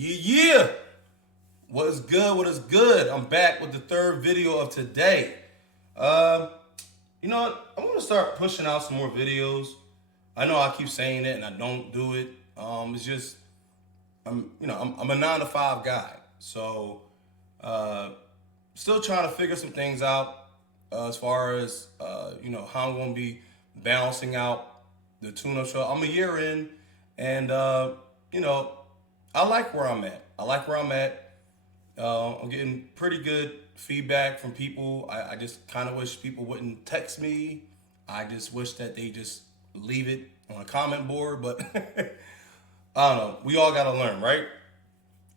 Yeah. What is good? What is good? I'm back with the third video of today. Um, you know what? I want to start pushing out some more videos. I know I keep saying it and I don't do it. It's just I'm a 9 to 5 guy, so uh, still trying to figure some things out as far as how I'm going to be balancing out the tune-up show. I'm a year in, and you know I like where I'm at. I like where I'm at. I'm getting pretty good feedback from people. I just kind of wish people wouldn't text me. I just wish that they just leave it on a comment board. But I don't know. We all got to learn, right?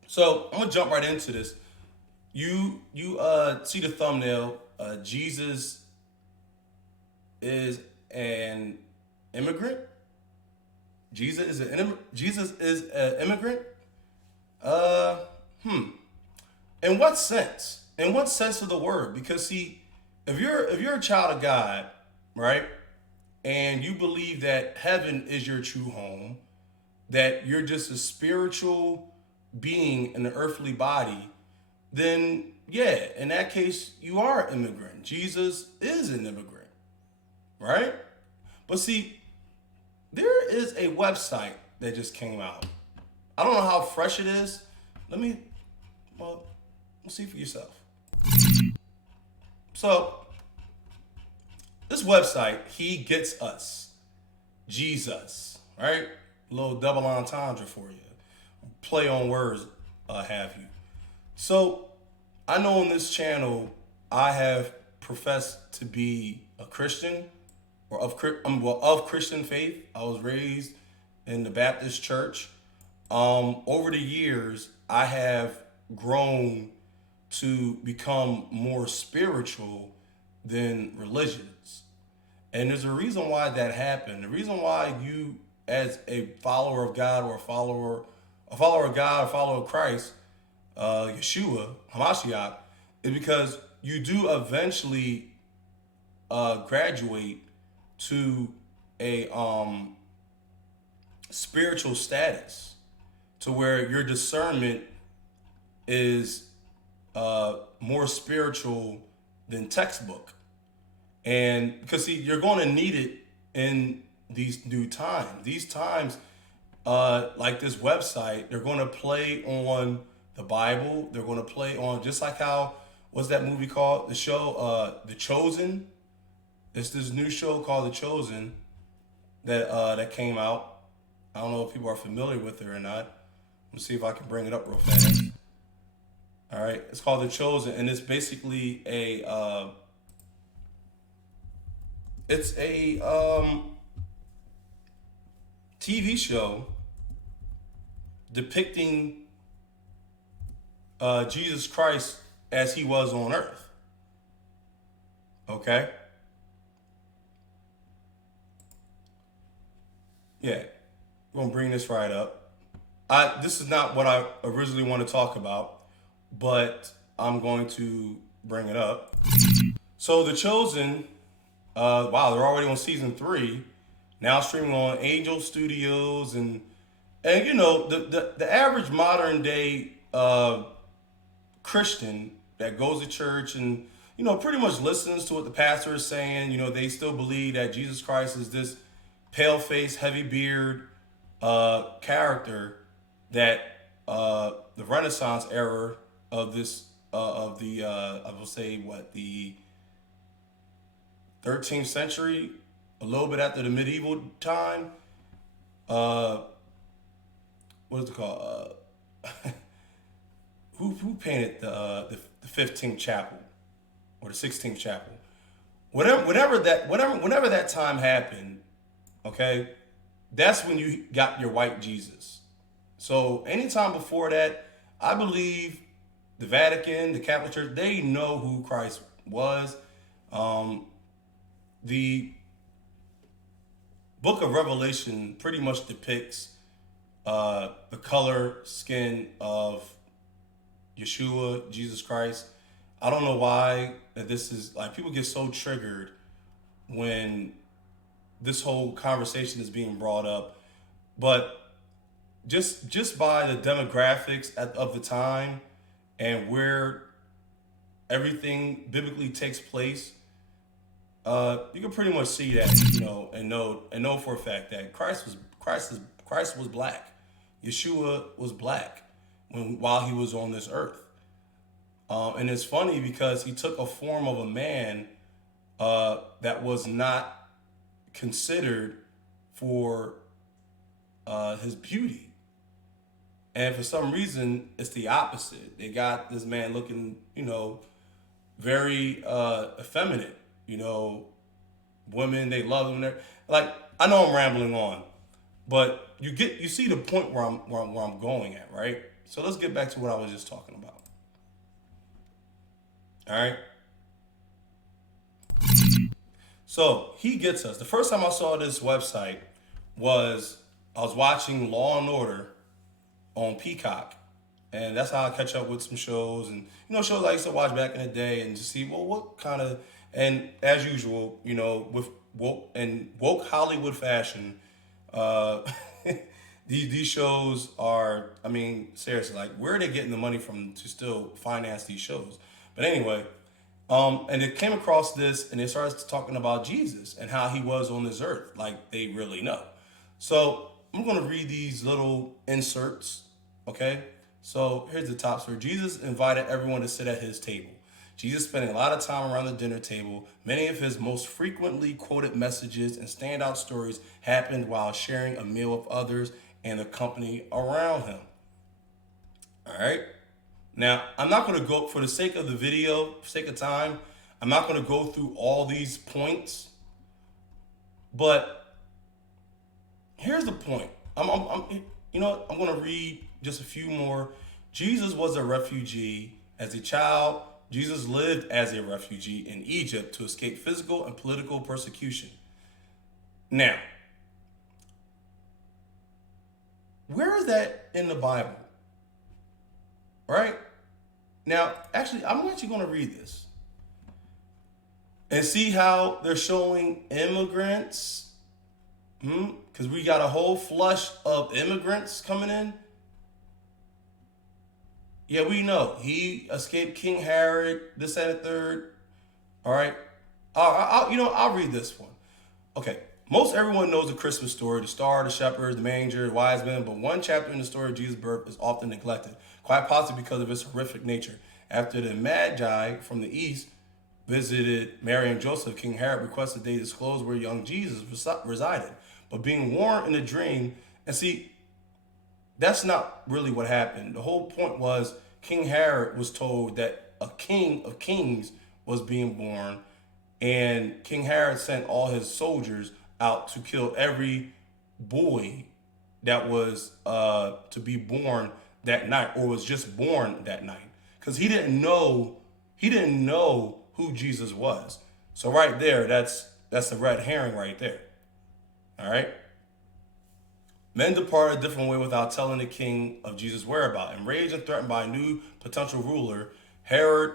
So I'm gonna jump right into this. You see the thumbnail. Jesus is an immigrant. Jesus is an immigrant. Uh, hmm. In what sense? In what sense of the word? Because see, if you're a child of God, right, and you believe that heaven is your true home, that you're just a spiritual being in an earthly body, then yeah, in that case, you are an immigrant. Jesus is an immigrant, right? But see, there is a website that just came out. I don't know how fresh it is. Let me, well, see for yourself. So this website, he gets us, Jesus, right? A little double entendre for you, play on words, have you? So I know on this channel, I have professed to be a Christian or of Christian faith. I was raised in the Baptist church. Over the years, I have grown to become more spiritual than religious. And there's a reason why that happened. The reason why you, as a follower of God or a follower of God, a follower of Christ, Yeshua, Hamashiach, is because you do eventually graduate to a spiritual status to where your discernment is more spiritual than textbook. And because see, you're going to need it in these new times. These times, like this website, they're going to play on the Bible. They're going to play on just like how what's that movie called? The show, The Chosen. It's this new show called The Chosen that came out. I don't know if people are familiar with it or not. Let me see if I can bring it up real fast. All right, it's called The Chosen, and it's basically a TV show depicting Jesus Christ as he was on earth. Okay? Yeah, we're gonna bring this right up. This is not what I originally want to talk about, but I'm going to bring it up. So The Chosen, wow, they're already on season 3, now streaming on Angel Studios, and you know the average modern day Christian that goes to church and pretty much listens to what the pastor is saying. They still believe that Jesus Christ is this pale face, heavy beard character that the Renaissance era of this of the I will say what the 13th century, a little bit after the medieval time. Uh, what is it called? Who painted the 15th chapel or the 16th chapel? Whenever that time happened, okay, that's when you got your white Jesus. So anytime before that, I believe the Vatican, the Catholic Church, they know who Christ was. The Book of Revelation pretty much depicts the color skin of Yeshua, Jesus Christ. I don't know why that this is like people get so triggered when this whole conversation is being brought up, but just by the demographics of the time and where everything biblically takes place, you can pretty much see that, and know for a fact that Christ was black. Yeshua was black while he was on this earth. And it's funny because he took a form of a man that was not considered for his beauty. And for some reason, it's the opposite. They got this man looking, very effeminate. Women, they love him. They're like, I know I'm rambling on, but you see the point where I'm going at, right? So let's get back to what I was just talking about. All right. So he gets us. The first time I saw this website was I was watching Law and Order on Peacock, and that's how I catch up with some shows and shows I used to watch back in the day and just see what kind of, and as usual, with woke Hollywood fashion, uh, these shows are, I mean, seriously, like, where are they getting the money from to still finance these shows? But anyway, and it came across this, and it starts talking about Jesus and how he was on this earth, like they really know. So I'm going to read these little inserts, okay? So here's the top story. Jesus invited everyone to sit at his table. Jesus spending a lot of time around the dinner table. Many of his most frequently quoted messages and standout stories happened while sharing a meal with others and the company around him. All right? Now, I'm not going to go, for the sake of the video, for sake of time, I'm not going to go through all these points, but here's the point. I'm going to read just a few more. Jesus was a refugee. As a child, Jesus lived as a refugee in Egypt to escape physical and political persecution. Now, where is that in the Bible? Right? Now, actually, I'm actually going to read this and see how they're showing immigrants. Because we got a whole flush of immigrants coming in. Yeah, we know. He escaped King Herod, this and the third. All right. I'll read this one. Okay. Most everyone knows the Christmas story, the star, the shepherds, the manger, the wise men, but one chapter in the story of Jesus' birth is often neglected, quite possibly because of its horrific nature. After the Magi from the east visited Mary and Joseph, King Herod requested they disclose where young Jesus resided. But being warned in a dream, and see, that's not really what happened. The whole point was King Herod was told that a king of kings was being born, and King Herod sent all his soldiers out to kill every boy that was to be born that night, or was just born that night, because he didn't know who Jesus was. So right there, that's a red herring right there. All right. Men departed a different way without telling the king of Jesus' whereabouts. Enraged and threatened by a new potential ruler, Herod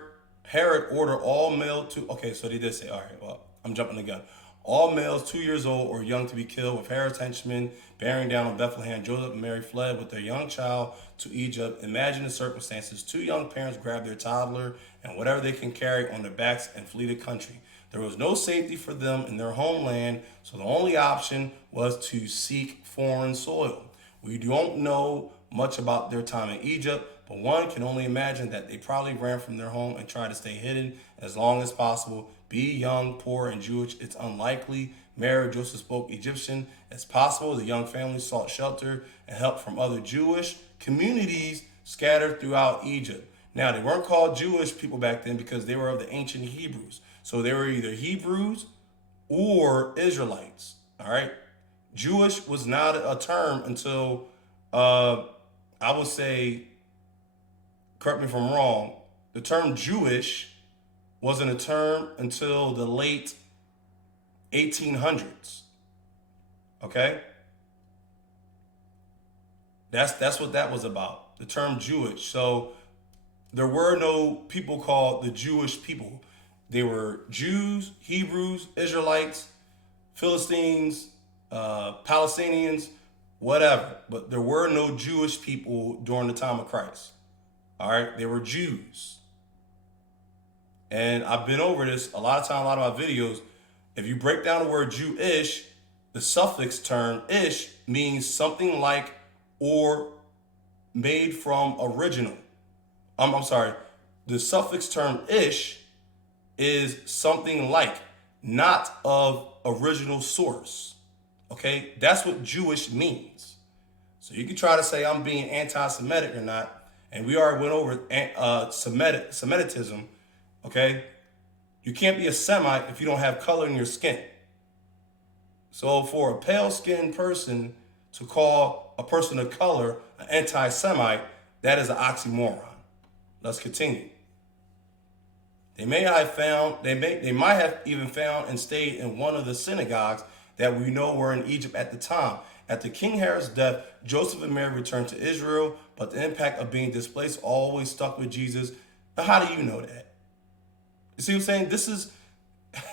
ordered all male to. Okay, so they did say, all right, well, I'm jumping the gun. All males 2 years old or young to be killed, with Herod's henchmen bearing down on Bethlehem. Joseph and Mary fled with their young child to Egypt. Imagine the circumstances. Two young parents grab their toddler and whatever they can carry on their backs and flee the country. There was no safety for them in their homeland, so the only option was to seek foreign soil. We don't know much about their time in Egypt, but one can only imagine that they probably ran from their home and tried to stay hidden as long as possible. Be young, poor, and Jewish, it's unlikely. Mary and Joseph spoke Egyptian. It's possible the young family sought shelter and help from other Jewish communities scattered throughout Egypt. Now, they weren't called Jewish people back then because they were of the ancient Hebrews. So they were either Hebrews or Israelites. All right. Jewish was not a term until, I would say, correct me if I'm wrong, the term Jewish wasn't a term until the late 1800s. Okay? That's what that was about, the term Jewish. So there were no people called the Jewish people. They were Jews, Hebrews, Israelites, Philistines, Palestinians, whatever. But there were no Jewish people during the time of Christ. All right, they were Jews. And I've been over this a lot of time, a lot of my videos. If you break down the word Jewish, the suffix term ish means something like or made from original. I'm sorry. The suffix term ish is something like, not of original source. Okay, that's what Jewish means. So you can try to say I'm being anti-Semitic or not, and we already went over Semitism. Okay, you can't be a Semite if you don't have color in your skin. So for a pale-skinned person to call a person of color an anti-Semite, that is an oxymoron. Let's continue. They might have even found and stayed in one of the synagogues that we know were in Egypt at the time. After King Herod's death, Joseph and Mary returned to Israel, but the impact of being displaced always stuck with Jesus. Now, how do you know that? You see what I'm saying? This is,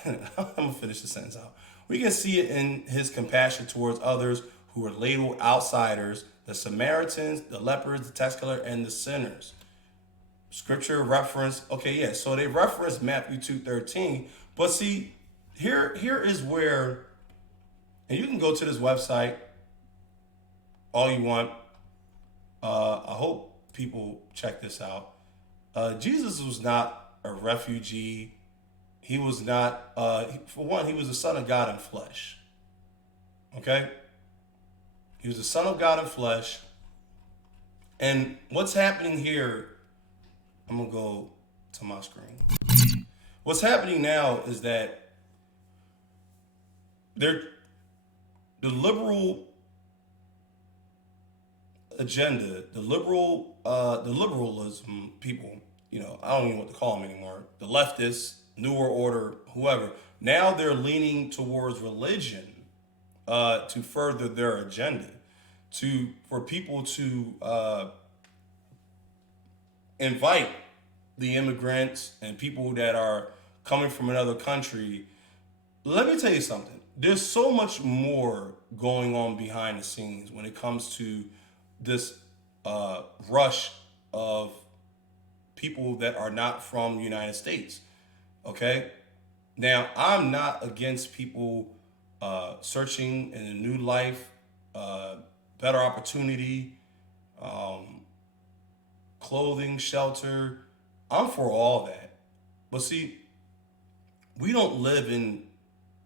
I'm going to finish the sentence out. We can see it in his compassion towards others who were labeled outsiders, the Samaritans, the lepers, the tax collector, and the sinners. Scripture reference, okay, yeah, so they reference Matthew 2:13, but see, here is where, and you can go to this website all you want. I hope people check this out. Jesus was not a refugee. He was not, for one, he was the Son of God in flesh. Okay? He was the Son of God in flesh. And what's happening here, I'm going to go to my screen. What's happening now is that the liberal agenda, the liberalism people, I don't even know what to call them anymore. The leftists, New World Order, whoever. Now they're leaning towards religion to further their agenda, for people to invite the immigrants and people that are coming from another country. Let me tell you something. There's so much more going on behind the scenes when it comes to this rush of people that are not from the United States. Okay? Now, I'm not against people searching in a new life, better opportunity, clothing, shelter. I'm for all that. But see, we don't live in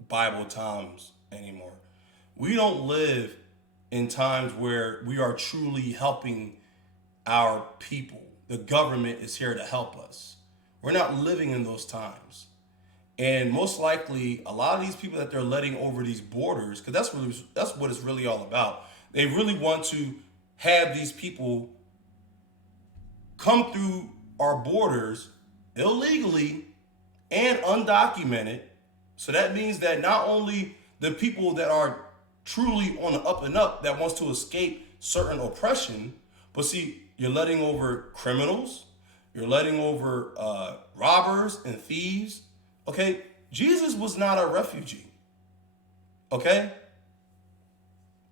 Bible times anymore. We don't live in times where we are truly helping our people. The government is here to help us. We're not living in those times. And most likely, a lot of these people that they're letting over these borders, because that's what it's really all about. They really want to have these people come through our borders illegally and undocumented. So that means that not only the people that are truly on the up and up that wants to escape certain oppression, but see, you're letting over criminals, you're letting over robbers and thieves. Okay, Jesus was not a refugee. Okay,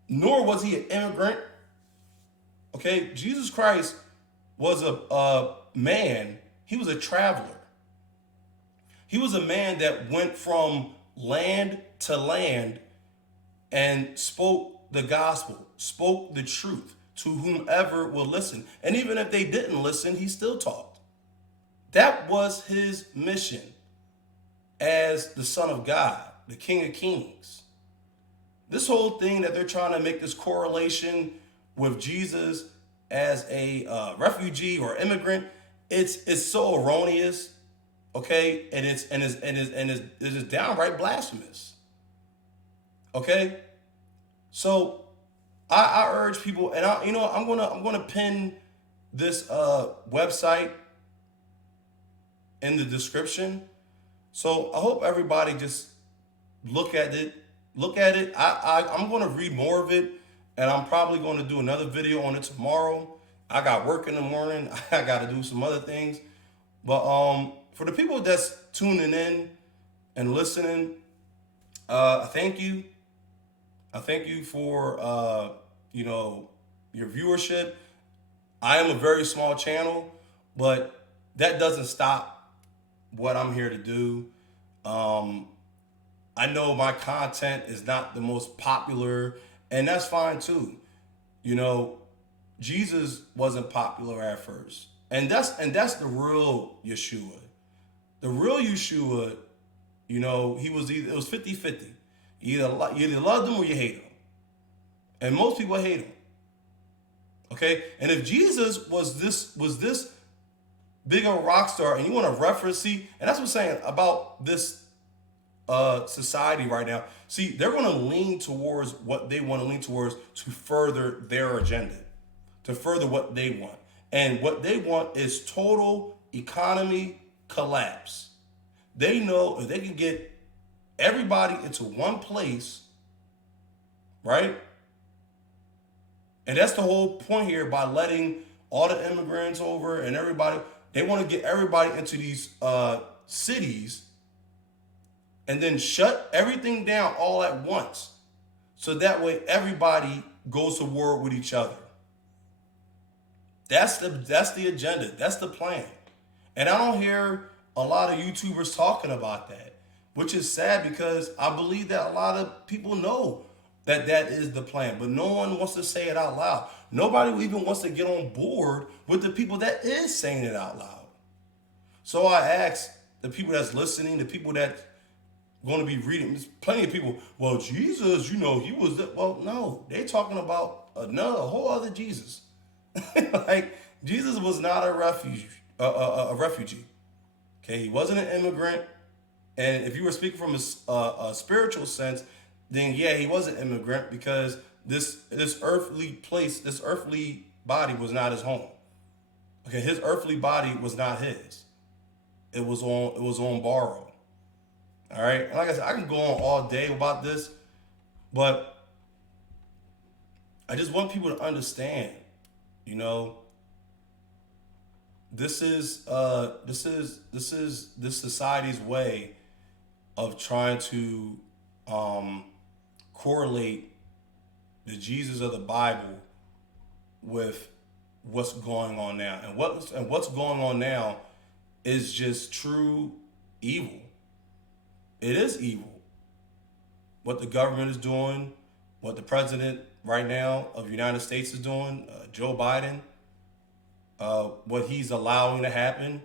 nor was he an immigrant. Okay, Jesus Christ was a man. He was a traveler. He was a man that went from land to land and spoke the gospel, spoke the truth to whomever will listen. And even if they didn't listen, he still talked. That was his mission as the Son of God, the King of Kings. This whole thing that they're trying to make this correlation with Jesus as a refugee or immigrant, it's so erroneous, okay, and it's downright blasphemous. Okay, so I urge people, and I'm gonna pin this website in the description. So I hope everybody just look at it. I'm going to read more of it, and I'm probably going to do another video on it tomorrow. I got work in the morning. I got to do some other things. But for the people that's tuning in and listening, I thank you. I thank you for your viewership. I am a very small channel, but that doesn't stop what I'm here to do. Um, I know my content is not the most popular, and that's fine too. You know, Jesus wasn't popular at first. And that's the real Yeshua. The real Yeshua, he was it was 50-50. You either loved him or you hate him. And most people hate him. Okay? And if Jesus was this big of a rock star, and you want to reference, see, and that's what I'm saying about this society right now. See, they're going to lean towards what they want to lean towards to further their agenda, to further what they want. And what they want is total economy collapse. They know if they can get everybody into one place, right? And that's the whole point here by letting all the immigrants over and everybody, they want to get everybody into these cities and then shut everything down all at once. So that way everybody goes to war with each other. That's the agenda. That's the plan. And I don't hear a lot of YouTubers talking about that, which is sad because I believe that a lot of people know that that is the plan, but no one wants to say it out loud. Nobody even wants to get on board with the people that is saying it out loud. So I ask the people that's listening, the people that going to be reading, there's plenty of people, well, Jesus, he was the, well, no, they're talking about a whole other Jesus. Like, Jesus was not a refugee. Okay, he wasn't an immigrant. And if you were speaking from a spiritual sense, then yeah, he was an immigrant because this earthly place, this earthly body was not his home. Okay, his earthly body was not his. It was on borrow. All right, and like I said, I can go on all day about this, but I just want people to understand, this is this society's way of trying to correlate the Jesus of the Bible with what's going on now. And what's going on now is just true evil. It is evil. What the government is doing, what the president right now of the United States is doing, Joe Biden, what he's allowing to happen.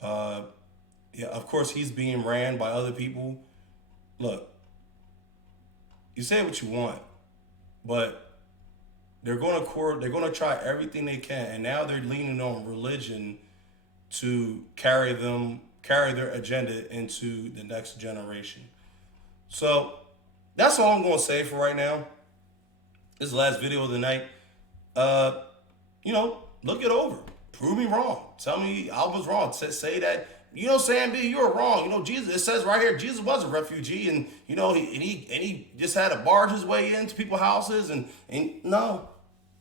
Yeah, of course, he's being ran by other people. Look, you say what you want, but they're going to try everything they can, and now they're leaning on religion to carry their agenda into the next generation. So that's all I'm going to say for right now. This is the last video of the night. Look it over. Prove me wrong. Tell me I was wrong. Say that, Sam B, you were wrong. Jesus, it says right here, Jesus was a refugee, and he just had to barge his way into people's houses, and no,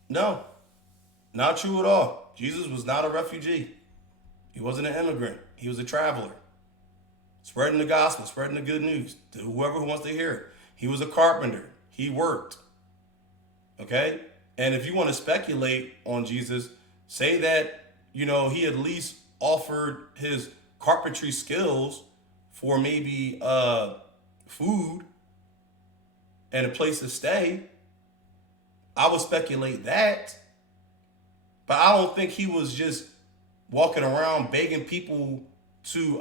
not true at all. Jesus was not a refugee. He wasn't an immigrant. He was a traveler, spreading the gospel, spreading the good news to whoever wants to hear it. He was a carpenter. He worked. Okay? And if you want to speculate on Jesus, say that, he at least offered his carpentry skills for maybe food and a place to stay. I would speculate that. But I don't think he was just walking around begging people to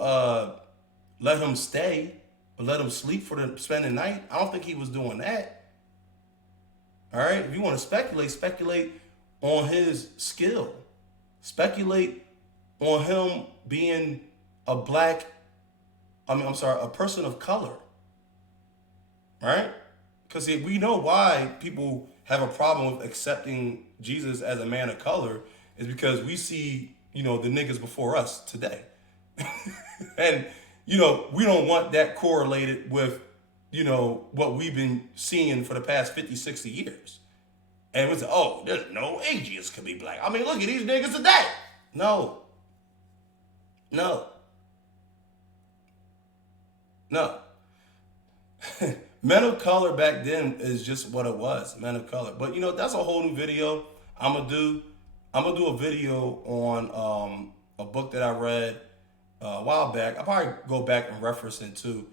let him stay or let him sleep spend the night. I don't think he was doing that. All right, if you want to speculate on his skill. Speculate on him being a person of color. Right? Because we know why people have a problem with accepting Jesus as a man of color is because we see, the niggas before us today. And, we don't want that correlated with what we've been seeing for the past 50, 60 years. And we say, oh, there's no atheists could be black. I mean, look at these niggas today. No. Men of color back then is just what it was, men of color. But you know, that's a whole new video I'm gonna do. I'm gonna do a video on a book that I read a while back. I'll probably go back and reference it too.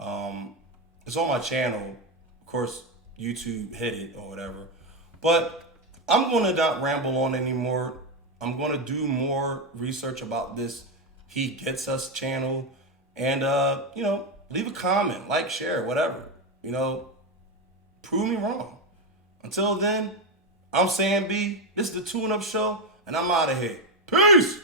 It's on my channel. Of course, YouTube hit it or whatever. But I'm gonna not ramble on anymore. I'm gonna do more research about this He Gets Us channel. And you know, leave a comment, like, share, whatever. You know, prove me wrong. Until then, I'm Sam B. This is the Tune Up Show, and I'm out of here. Peace!